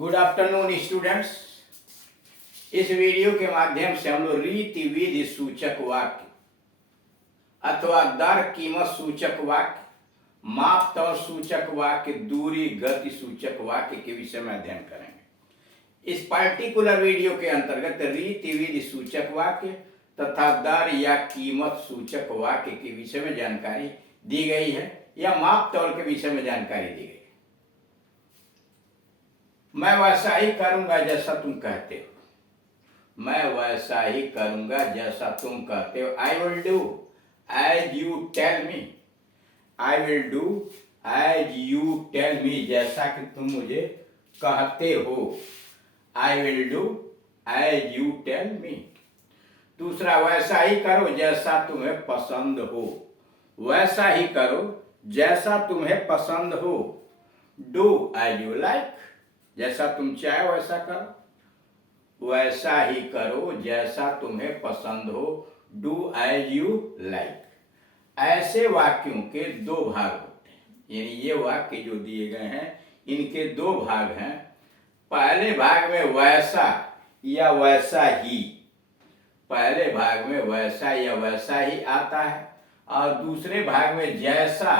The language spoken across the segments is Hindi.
Good afternoon students. इस वीडियो के माध्यम से हम लोग रीति विधि सूचक वाक्य अथवा दर कीमत सूचक वाक्य, माप तौल सूचक वाक्य, दूरी गति सूचक वाक्य के विषय में अध्ययन करेंगे। इस पर्टिकुलर वीडियो के अंतर्गत रीति विधि सूचक वाक्य तथा दर या कीमत सूचक वाक्य के विषय में जानकारी दी गई है या माप तौल के विषय में जानकारी दी गई है। मैं वैसा ही करूंगा जैसा तुम कहते हो। मैं वैसा ही करूंगा जैसा तुम कहते हो। I will do as you tell me. I will do as you tell me, जैसा कि तुम मुझे कहते हो। I will do as you tell me. दूसरा, वैसा ही करो जैसा तुम्हें पसंद हो। वैसा ही करो जैसा तुम्हें पसंद हो। डू एज यू लाइक, जैसा तुम चाहे वैसा करो। वैसा ही करो जैसा तुम्हें पसंद हो। Do as you like. ऐसे वाक्यों के दो भाग होते हैं, यानी ये वाक्य जो दिए गए हैं इनके दो भाग हैं। पहले भाग में वैसा या वैसा ही, पहले भाग में वैसा या वैसा ही आता है और दूसरे भाग में जैसा।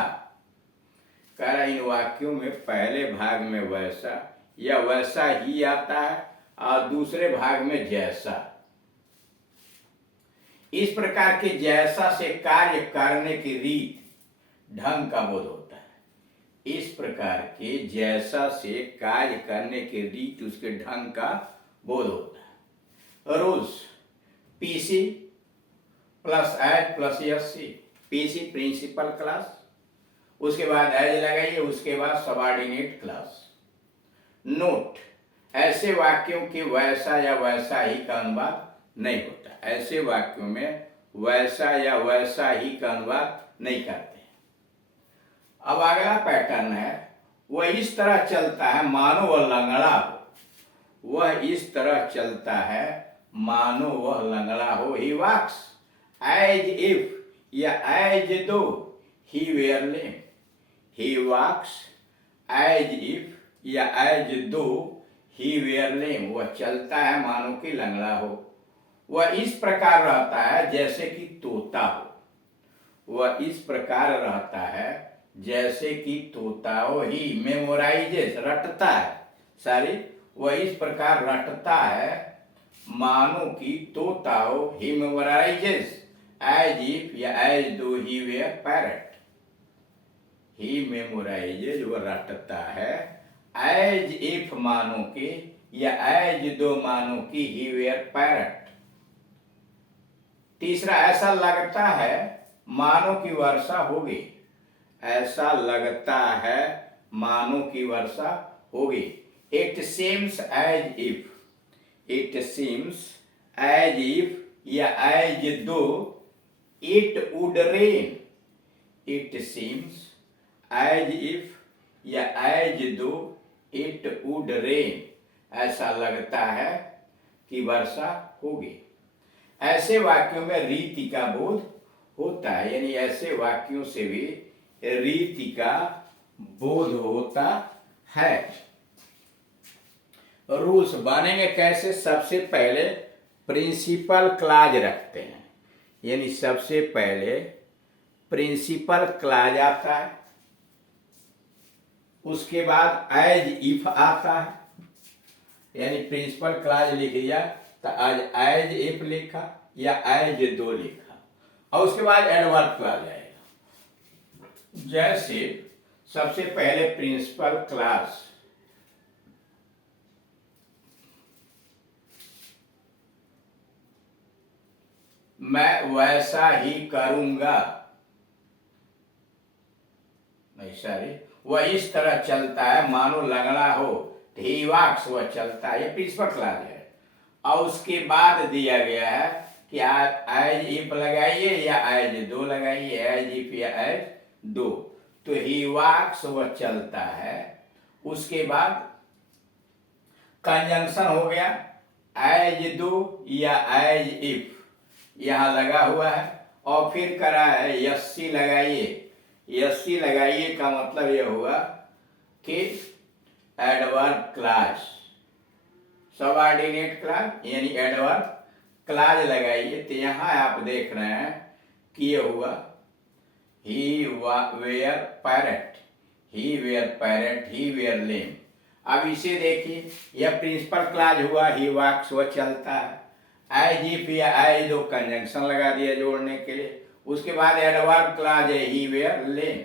कह रहा इन वाक्यों में पहले भाग में वैसा या वैसा ही आता है और दूसरे भाग में जैसा। इस प्रकार के जैसा से कार्य करने की रीत ढंग का बोध होता है। इस प्रकार के जैसा से कार्य करने की रीत, उसके ढंग का बोध होता है। Rules PC plus as plus SC. PC principal clause, उसके बाद एज लगाइए, उसके बाद सबऑर्डिनेट क्लास। नोट, ऐसे वाक्यों के वैसा या वैसा ही का अनुवाद नहीं होता। ऐसे वाक्यों में वैसा या वैसा ही का अनुवाद नहीं करते। अब अगला पैटर्न है, वह इस तरह चलता है मानो वह लंगड़ा हो। वह इस तरह चलता है मानो वह लंगड़ा हो। ही वॉक्स एज इफ या as though he were lame. He walks as if या एज दो ही वेयर लेम। वह चलता है मानो कि लंगड़ा हो। वह इस प्रकार रहता है जैसे कि तोता हो। वह इस प्रकार रहता है जैसे कि तोता हो। ही मेमोराइजेस, रटता है। सॉरी, वह इस प्रकार रटता है मानो कि तोता हो। ही मेमोराइजेस एज इफ या as though he where parrot. ही मेमोराइजेस, वह रटता है एज इफ मानो कि या एज दो मानो कि ही वेयर पैरट। तीसरा, ऐसा लगता है मानो की वर्षा होगी। ऐसा लगता है मानो की वर्षा होगी। It seems as if. It seems as if या as though it would rain. It seems as if या as though it would rain. ऐसा लगता है कि वर्षा होगी। ऐसे वाक्यों में रीति का बोध होता है, यानी ऐसे वाक्यों से भी रीति का बोध होता है। रूल्स बनेंगे कैसे? सबसे पहले प्रिंसिपल क्लाज रखते हैं, यानी सबसे पहले प्रिंसिपल क्लाज आता है, उसके बाद एज इफ आता है, यानी प्रिंसिपल क्लाज लिख दिया तो आज एज इफ लिखा या एज दो लिखा और उसके बाद एडवर्ब क्लास आएगा। जैसे सबसे पहले प्रिंसिपल क्लास, मैं वैसा ही करूंगा। नहीं सॉरी, वह इस तरह चलता है मानो लंगड़ा हो। ही वॉक्स, वह चलता है, ये प्रिंसिपल क्लास है। और उसके बाद दिया गया है कि आप एज इफ लगाइए या एज दो लगाइए, एज इफ या एज दो। तो ही वॉक्स, वह चलता है। उसके बाद कंजंक्शन हो गया, एज दो या एज इफ यहां लगा हुआ है और फिर करा है यस्सी लगाइए। यस्सी लगाइए का मतलब यह हुआ कि एडवर्ब क्लास सबऑर्डिनेट क्लॉज यानी एडवर्ब क्लॉज लगाइए तो यहाँ आप देख रहे हैं कि ये हुआ he were parrot, he were parrot, he were lame. अब इसे देखिए, यह प्रिंसिपल क्लॉज हुआ, ही वॉक्स वह चलता है, एज इफ या एज दो कंजंक्शन लगा दिया जोड़ने के लिए। उसके बाद एडवर्ब क्लॉज है ही वेयर लेम,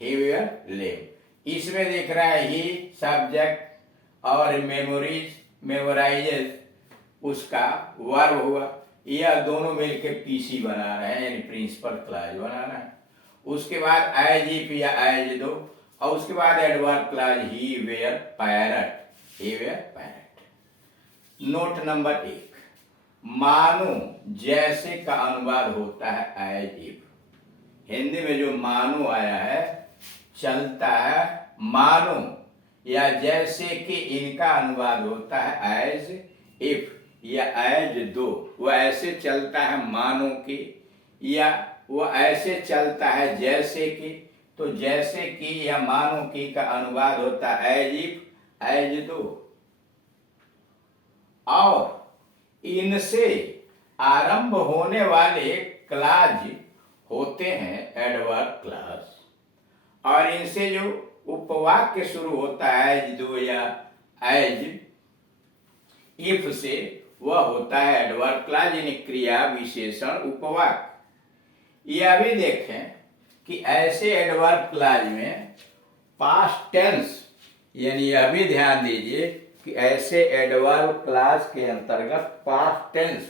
ही वेयर लेम। इसमें देख रहा है ही सब्जेक्ट और मेमोराइजेज उसका वर्ब हुआ, यह दोनों मिलकर पीसी बना रहे हैं यानी प्रिंसिपल क्लॉज बना रहे हैं। उसके बाद एज इफ या एज दो, और उसके बाद adverb clause he were parrot, he were parrot. Note number 1, मानो जैसे का अनुवाद होता है एज इफ। हिंदी में जो मानो आया है चलता है मानो या जैसे कि, इनका अनुवाद होता है एज इफ या एज दो। वह ऐसे चलता है मानो कि, या वह ऐसे चलता है जैसे कि। तो जैसे कि या मानो कि का अनुवाद होता है एज इफ, एज दो। और इनसे आरंभ होने वाले क्लॉज होते हैं एडवर्ब क्लॉज, और इनसे जो उपवाक्य शुरू होता है एज दो या एज इफ से, वह होता है एडवर्ब क्लॉज यानी क्रिया विशेषण उपवाक्य। यह भी देखें कि ऐसे एडवर्ब क्लॉज में पास्ट टेंस, यानी यह भी ध्यान दीजिए कि ऐसे एडवर्ब क्लॉज के अंतर्गत पास्ट टेंस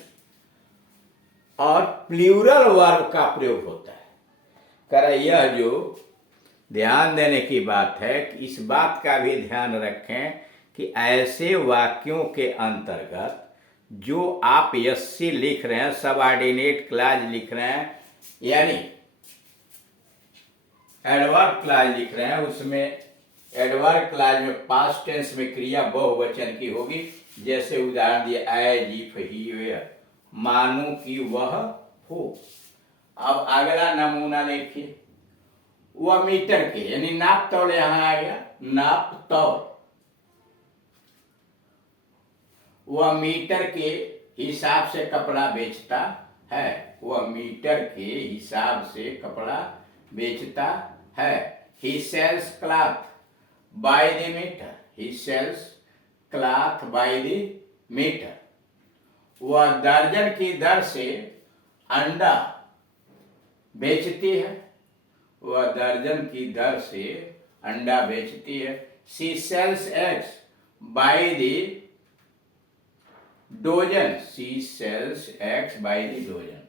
और प्लूरल वर्ब का प्रयोग होता है। कर यह जो ध्यान देने की बात है कि इस बात का भी ध्यान रखें कि ऐसे वाक्यों के अंतर्गत जो आप यस्सी लिख रहे हैं, सबऑर्डिनेट क्लॉज लिख रहे हैं, यानी एडवर्ब क्लॉज लिख रहे हैं, उसमें एडवर्ब क्लॉज में पास्ट टेंस में क्रिया बहुवचन की होगी। जैसे उदाहरण दिया एज इफ ही वेयर, मानो कि वह हो। अब अगला नमूना देखिए, वह मीटर के यानी नाप तौल यहां आ गया, नाप तौल। वह मीटर के हिसाब से कपड़ा बेचता है, वह मीटर के हिसाब से कपड़ा बेचता है। He sells cloth by the metre, he sells cloth by the metre. वह दर्जन की दर से अंडा बेचती है, वह दर्जन की दर से अंडा बेचती है। She sells eggs by the dozen, she sells eggs by the dozen.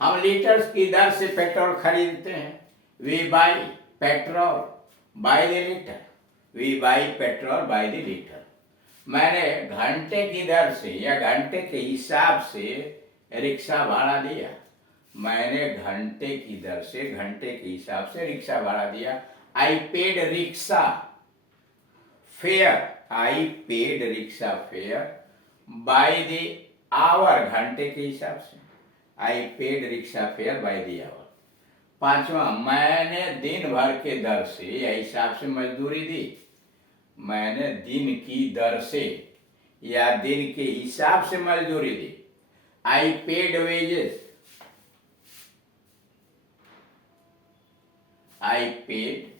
हम लीटर्स की दर से पेट्रोल खरीदते हैं, we buy petrol by the litre, we buy petrol by the litre. मैंने घंटे की दर से या घंटे के हिसाब से रिक्शा भाड़ा दिया, मैंने घंटे की दर से घंटे के हिसाब से रिक्शा भाड़ा दिया। I paid rickshaw fare, I paid rickshaw fare by the hour, घंटे के हिसाब से। I paid rickshaw fare by the hour. पांचवा, मैंने दिन भर के दर से या हिसाब से मजदूरी दी, मैंने दिन की दर से या दिन के हिसाब से मजदूरी दी। I paid wages, I paid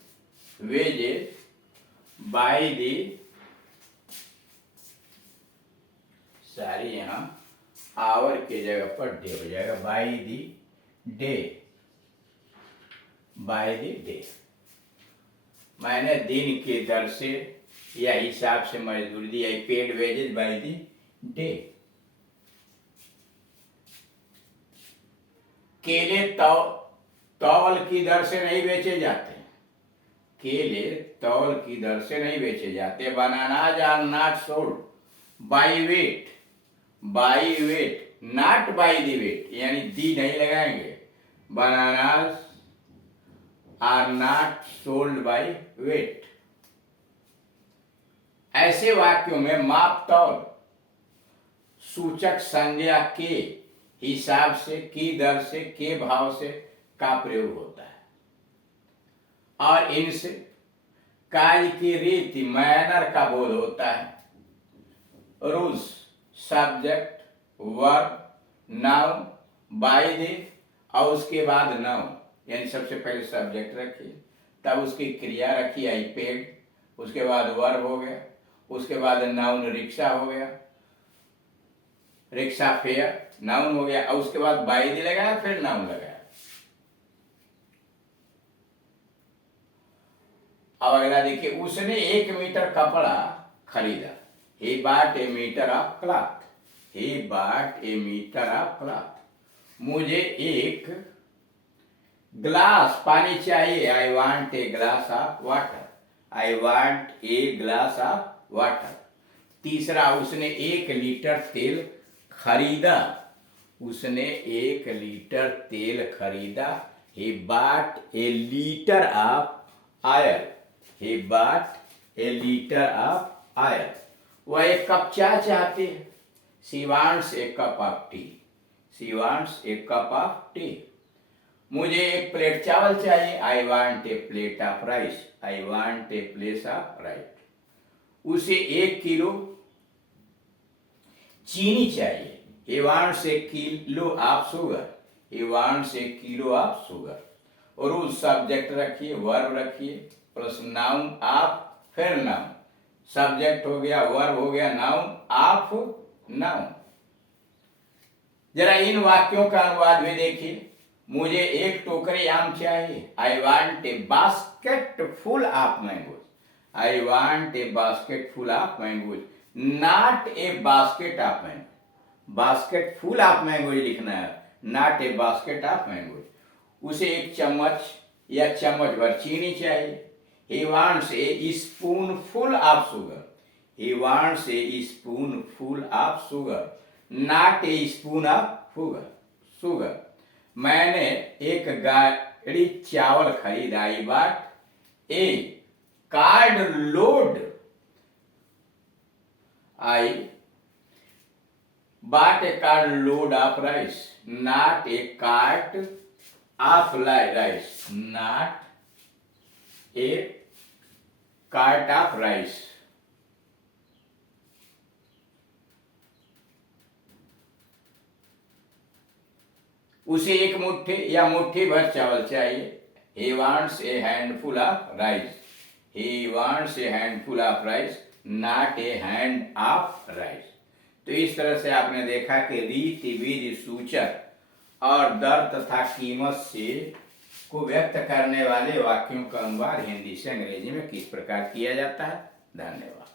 wages by the, sorry यहां आवर की जगह पर डे हो जाएगा, by the day, by the day. मैंने दिन की दर से या हिसाब से मजदूरी दी। I paid wages by the day. केले तौल की दर से नहीं बेचे जाते, केले तौल की दर से नहीं बेचे जाते। Bananas are not sold by weight, by weight not by the weight, यानी दी नहीं लगाएंगे। Bananas are not sold by weight. ऐसे वाक्यों में माप तौल सूचक संज्ञा के हिसाब से, की दर से, के भाव से का प्रयोग होता है, और इनसे कार्य की रीति मैनर का बोध होता है। Rules subject verb noun by the और उसके बाद नाउन, यानी सबसे पहले सब्जेक्ट रखिए, तब उसकी क्रिया रखिए आई पेड, उसके बाद वर्ब हो गया, उसके बाद नाउन रिक्शा हो गया, रिक्शा फेयर नाउन हो गया, और उसके बाद बाय द लगाया, फिर नाउन लगाया। अब अगला देखिए, उसने 1 मीटर कपड़ा खरीदा। He bought a metre of cloth, he bought a metre of cloth. मुझे एक ग्लास पानी चाहिए, I want a glass of water, I want a glass of water. तीसरा, उसने 1 लीटर तेल खरीदा, उसने 1 लीटर तेल खरीदा। He bought A litre of oil, he bought A litre of oil. वह एक कप चाय चाहती है, she wants A cup of T, she wants A cup of T. मुझे एक प्लेट चावल चाहिए, I want A plate of rice, I want A plate of rice. उसे 1 किलो चीनी चाहिए, he wants a kilo of sugar, he wants a kilo of sugar। और उस सब्जेक्ट रखिए, वर्ब रखिए, प्लस नाउन आप, फिर नाउन, सब्जेक्ट हो गया, वर्ब हो गया, नाउन आप, नाउन। जरा इन वाक्यों का अनुवाद भी देखिए। मुझे 1 टोकरी आम चाहिए, I want A basket full of mangoes, I want A basket full of mangoes, not a basket of mango. Basket full of mangoes लिखना है, not a basket of mangoes. उसे 1 चम्मच या चम्मच भर चीनी चाहिए, he wants a spoonful of sugar, he wants a spoonful of sugar, not a spoon of sugar। मैंने 1 गाड़ी चावल खरीदा, I bought A card load, I bought a cart load of rice, not a cart of rice, not a cart of rice। उसे 1 मुट्ठी या मुट्ठी भर चावल चाहिए, he wants a handful of rice, he wants a handful of rice, not a hand of rice। तो इस तरह से आपने देखा कि रीति विधि सूचक और दर तथा कीमत से को व्यक्त करने वाले वाक्यों का अनुवाद हिंदी से अंग्रेजी में किस प्रकार किया जाता है। धन्यवाद।